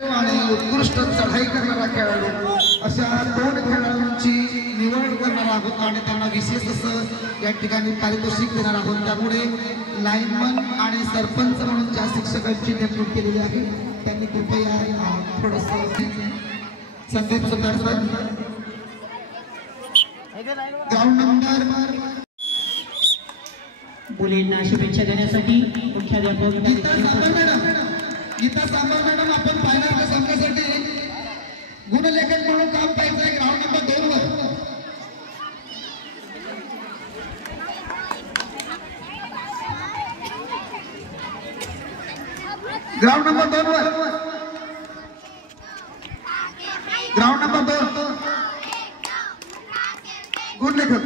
आणि उत्कृष्ट चढाई करणारा खेळाडू अशा 2 खेळाडूंची निवड करणार आहोत आणि त्यांना विशेष असं या ठिकाणी पारितोषिक देणार आहोत। त्यामुळे लाईनमन आणि सरपंच म्हणून ज्या शिक्षकांची नेमणूक केलेली आहे त्यांनी कृपया थोडंसं संदीप सुतार सर ग्राउंड नंबर मुलींना शुभेच्छा देण्यासाठी मुख्याध्यापक गीता सांबर मॅडम आपण फायनलच्या संघासाठी गुणलेखक म्हणून काम पाहिजे आहे ग्राउंड नंबर 2 वर। ग्राउंड नंबर 2 वर ग्राउंड नंबर 2 गुणलेखक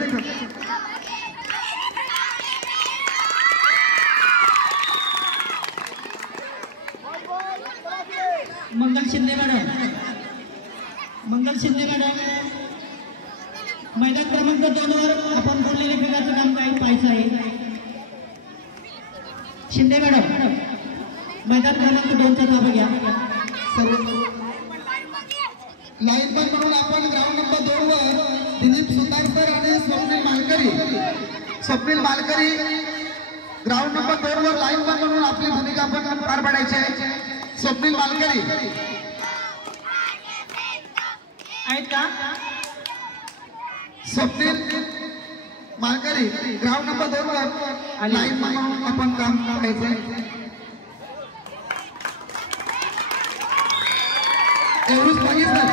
मंगल शिंदे मॅडम मैदान क्रमांक 2 वर आपण बोललेले फेकाचं काम काही पाहायचं आहे। शिंदे मॅडम मैदान क्रमांक 2 चा ताबा घ्या। लाईनमन म्हणून आपण ग्राउंड नंबर 2 वर दिलीप सुतार सर आणि स्वप्नील मालकरी ग्राउंड नंबर 2 वर लाईनमन म्हणून आपली भूमिका आपण पार पाडायची आहे। स्वप्नील मालकरी आहेत का? स्वप्नील मालकरी ग्राउंड नंबर 2 वर लाईनमन म्हणून आपण काम करायचं आहे। एवढंच बघितलं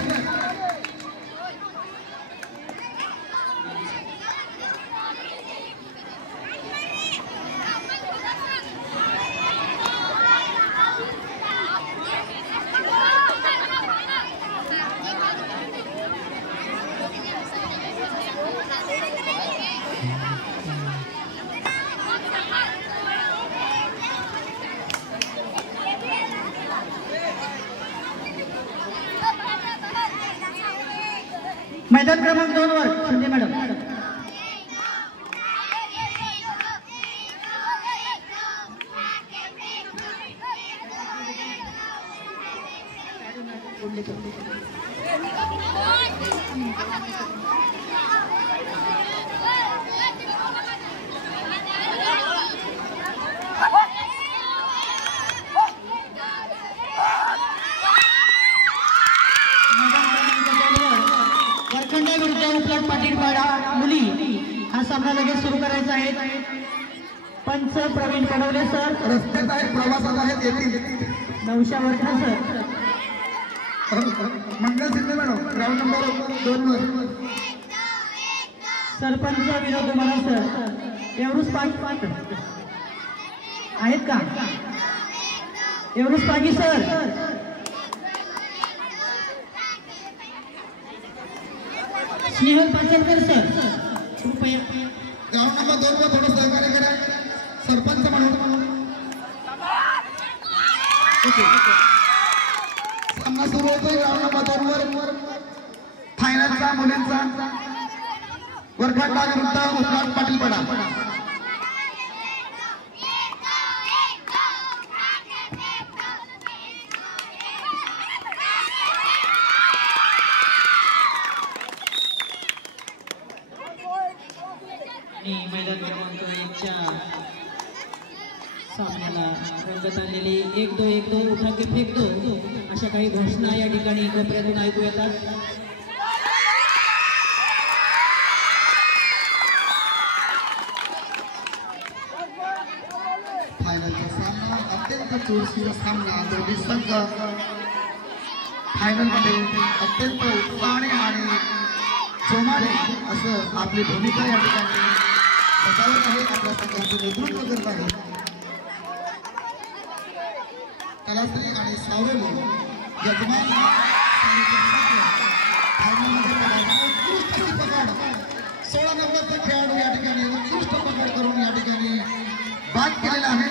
मैदान क्रमांक 2 वर शिंदे मॅडम मुली हा सामना लगेच सुरू करायचा आहे। पंच प्रवीण पडवले सर रस्त्यात आहेत प्रवासात आहेत येतील। नवशा वर्षा सर मंगल शिंदे मॅडम ग्राउंड नंबर 2 वर सरपंच विनोद दुमारा सर एवढूच पाच आहेत का? एवढूच पागी सर स्नेहल पाचलकर सर कृपया ग्राउंड नंबर 2 वर थोडं सहकार्य करा सरपंच म्हणून। सामना सुरू होतोय ग्राउंड नंबर 2 वर फायनलचा मुलींचा वरखंडा विरुद्ध उत्कट पाटीलपाडा। मैदान क्रमांक 1 च्या सामन्याला रंगत आलेली 1-2 उठा के फेक दो अशा काही घोषणा या ठिकाणी कोपऱ्यातून ऐकू येतात। फायनलचा सामना अत्यंत चुरशीचा सामना दोन्ही संघ फायनलमध्ये अत्यंत उत्साहाने आणि जोमाने असं आपली भूमिका या ठिकाणी बजावत आहे। आपल्या संघाचं नेतृत्व करत आहे कलाश्री आणि सावरली यजमान। उत्कृष्ट पकड 16 नंबरचा खेळाडू या ठिकाणी उत्कृष्ट पकड करून या ठिकाणी बाद केलेला आहे।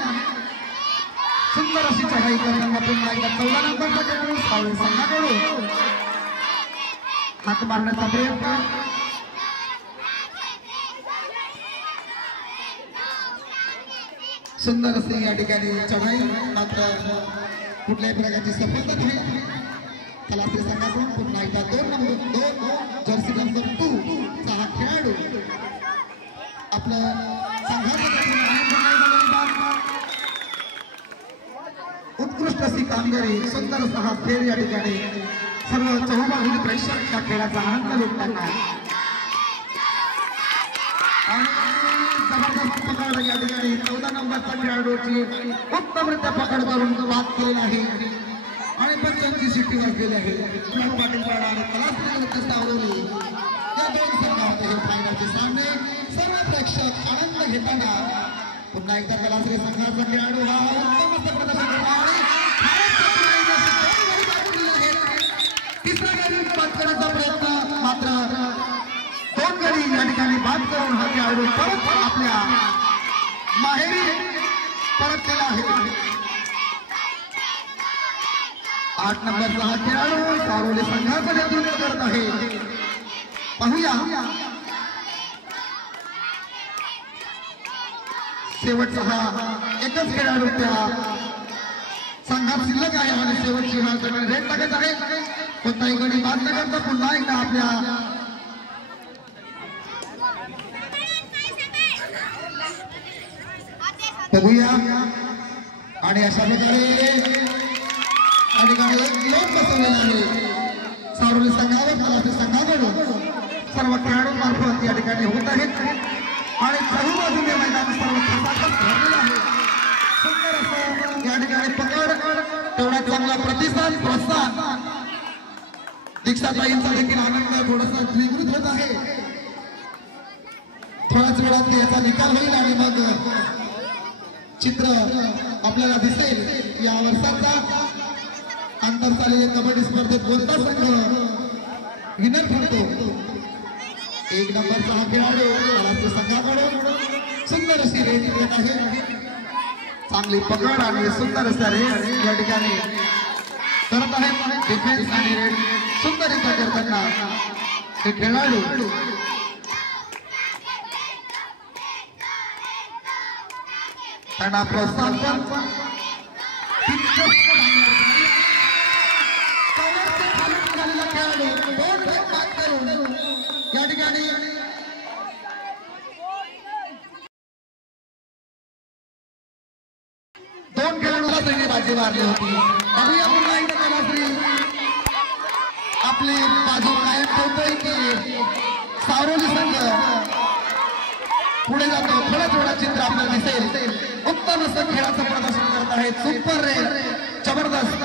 सुंदर अशी चढाई करताना पुन्हा एकदा 14 नंबरचा खेळाडू सावळी संघाकडून हात मारण्याचा प्रयत्न। सुंदर असे या ठिकाणी चढाई मात्र कुठल्याही प्रकारची सफलता नाही. तलासरी संघाकडून पुन्हा एकदा 2 नंबर 2 जर्सी नंबर 2 चा हा खेळाडू आपलं उत्कृष्ट अशी कामगिरी सुंदर असा हा खेळ या ठिकाणी सर्व चहुबाजूने प्रेक्षक या खेळाचा आनंद लुटताना जबरदस्त पकड या ठिकाणी 14 नंबरचा खेळाडूची उत्तमरित्या पकड करून बाद केलेला आहे आणि पंचांची शिट्टी वाजलेली आहे. पाटील पाडा आणि तलासरी सावरवली या 2 संघामध्ये हे फायनलचे सामने सर्व प्रेक्षक आनंद घेताना पुन्हा एकदा तलासरी संघाचा खेळाडू हा उत्तम असं प्रदर्शन केला आणि तिसरा गडी बाद करण्याचा प्रयत्न मात्र 2 गडी या ठिकाणी बाद करून हा खेळाडू परत आपल्या माहेरी परत केला आहे. 8 नंबरचा हा खेळाडू सारोली संघाचं नेतृत्व करत आहे. पाहूया शेवटचा हा एकच खेळाडू त्या संघात शिल्लक आहे आणि शेवटची हा रेट लागत आहे. कोणताही गडी बाद न करता पुन्हा एकदा आपल्या बघूया आणि अशा प्रकारे या ठिकाणी एक लोक बसवलेला आहे सारोली संघावर तलासरी संघाकडून सर्व खेळाडूंमार्फत या ठिकाणी होत आहेत आणि चहूबाजूने मैदान सर्व खचाखच भरलेलं आहे. सुंदर असं या ठिकाणी पकड तेवढा चांगला प्रतिसाद प्रोत्साहन दीक्षाताईंचा देखील आनंद थोडासा द्विगुणित होत आहे. थोड्याच वेळात याचा निकाल होईल आणि मग चित्र आपल्याला दिसेल या वर्षाचा आंतरशालेय कबड्डी स्पर्धेत कोणता संघ विनर ठरतो. 1 नंबरचा हा खेळाडू तलासरी संघाकडून सुंदर अशी रेड येत आहे. चांगली पकड आणि सुंदर असा रेड या ठिकाणी करत आहेत. डिफेन्स आणि रेड सुंदररित्या करताना हे खेळाडू त्यांना प्रोत्साहन या ठिकाणी दोन खेळाडूला त्यांनी बाजी मारली होती. अभि पुन्हा एकदा तलासरी आपली बाजू कायम ठेवतोय की सारोली संघ पुढे जातो. थोडा चित्र आपल्याला दिसेल. उत्तम असं खेळाचं प्रदर्शन करत आहेत. सुपर रेड जबरदस्त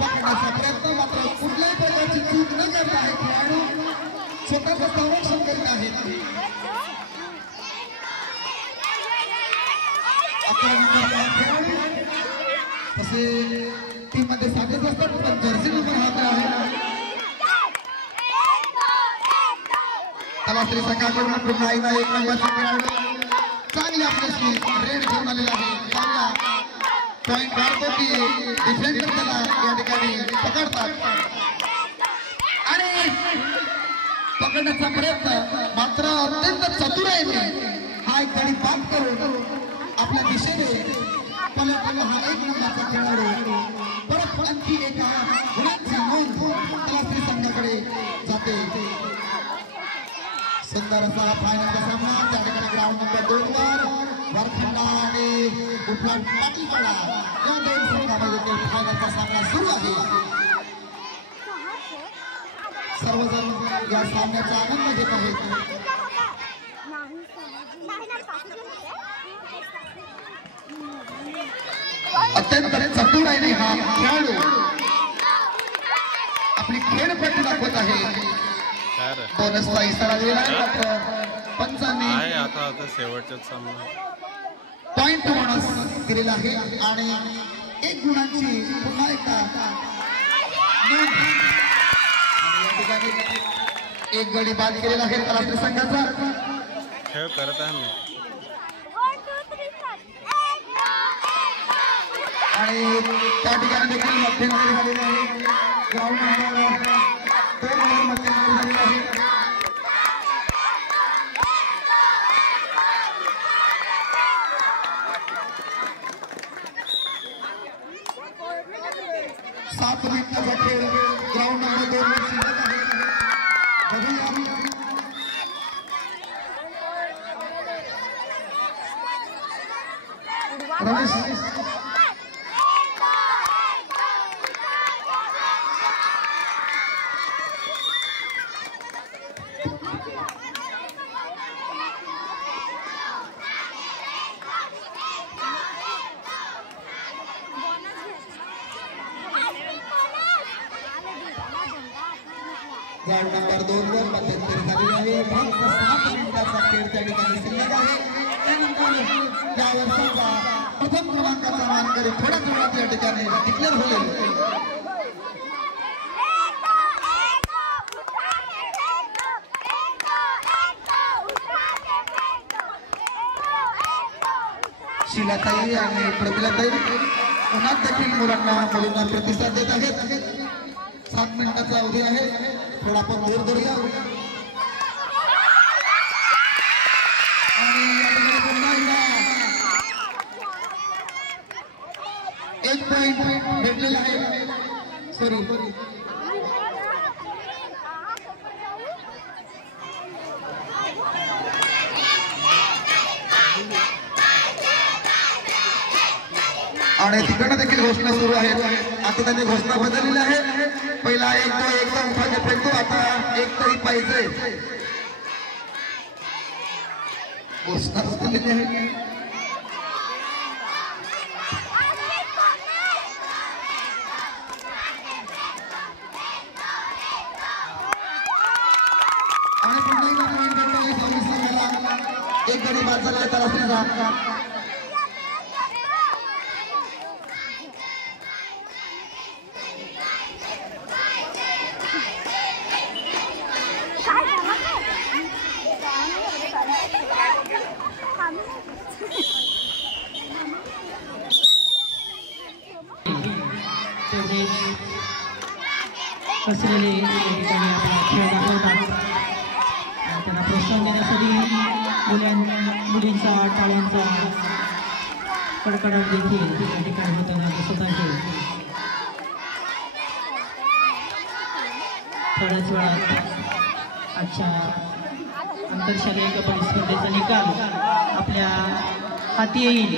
पकडण्याचा प्रयत्न मात्र कुठल्याही प्रकारची चूक न करता आहे खेळाडू स्वतःचं संरक्षण करीत आहेत. खेळाडू तसे टीम मध्ये साठच असतात पण जर्सी नंबर हा आहे. तलासरी संघाकडून पुन्हा एकदा 1 नंबरचा खेळाडू चांगली आपल्याशी रेड घेऊन आलेला आहे. चांगला पॉइंट काढतो की डिफेंडर त्याला या ठिकाणी पकडतात आणि पकडण्याचा प्रयत्न मात्र अत्यंत चतुराईने हा एक गडी बाद करून आपल्या दिशेने पलटलेला हा 1 नंबरचा खेळाडू परत आणखी एका गुणांची नोंद तलासरी संघाकडे जाते. सुंदर असा हा फायनलचा सामना त्या ठिकाणी ग्राउंड नंबर 2 वर वरखंडा आणि कुठला पाटीलवाडा या 2 संघामध्ये फायनलचा सामना सुरू आहे. सर्वजण या सामन्याचा आनंद घेत आहेत. अत्यंत चतुर आहे हा खेळाडू आपली खेळपट्टी दाखवत आहे. बोनसचा इशारा दिला आहे पंचांनी आता शेवटचा सामना पॉइंट बोनस दिलेला आहे आणि 1 गुणांची पुन्हा एकदा एक गडी बाद केलेला आहे तलासरी संघाचा. खेळ करत आहे आणि त्या ठिकाणी देखील मध्यंतरी झालेले आहे. ग्राउंड नंबर 2 मध्ये मध्यंतरी झालेला आहे. 7 मिनिटाचा खेळ ग्राउंड नंबर 2 वर शिल्लक आहे. बघूया रमेश ग्राउंड नंबर 2 वर मध्यंतरी झालेली आहे. फक्त 7 मिनिटाचा खेळ त्या ठिकाणी शिल्लक आहे. त्यानंतर या वर्षाचा प्रथम क्रमांकाचा मानकरी थोड्याच वेळात या ठिकाणी डिक्लेअर होईल. शीलाताई आणि प्रमिलाताई पुन्हा देखील मुलींना प्रतिसाद देत आहेत. 7 मिनिटाचा अवधी आहे. थोडा आपण जोर धरूया आणि पुन्हा एक पॉइंट भेटलेला आहे. सॉरी आणि तिकडनं देखील घोषणा सुरू आहे. आता त्यांनी घोषणा बदललेली आहे. पहिला एकदा उठाके फेकतो. आता एक तरी पाहिजे घोषणा बदललेली आहे. आणि पुन्हा एक गडी बाद झाला त्याला कसलेले ठिकाणी आपला खेळ दाखवतात. त्यांना प्रोत्साहन देण्यासाठी मुलींचा टाळ्यांचा कडकडाट देखील या ठिकाणी होताना दिसत आहे. थोड्याच वेळात आजच्या आंतरशालेय कबड्डी स्पर्धेचा निकाल आपल्या हाती येईल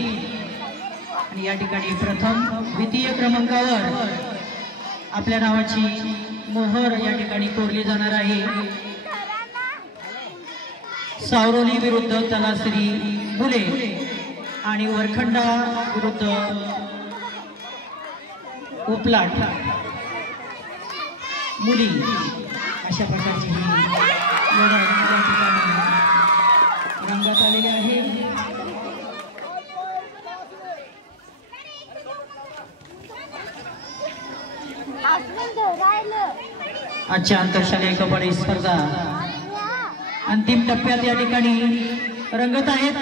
आणि या ठिकाणी प्रथम द्वितीय क्रमांकावर आपल्या नावाची मोहर या ठिकाणी कोरली जाणार आहे. सावरोली विरुद्ध तलासरी मुले आणि वरखंडा विरुद्ध उपलाट मुली अशा प्रकारची ही लढत या ठिकाणी रंगात आलेली आहे. आजच्या आंतरशालेय कबड्डी स्पर्धा अंतिम टप्प्यात या ठिकाणी रंगत आहेत.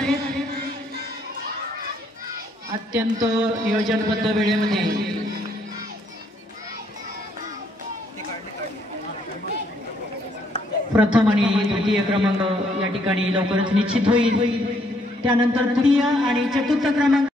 अत्यंत नियोजनबद्ध वेळेमध्ये प्रथम आणि द्वितीय क्रमांक या ठिकाणी लवकरच निश्चित होईल. त्यानंतर तृतीय आणि चतुर्थ क्रमांक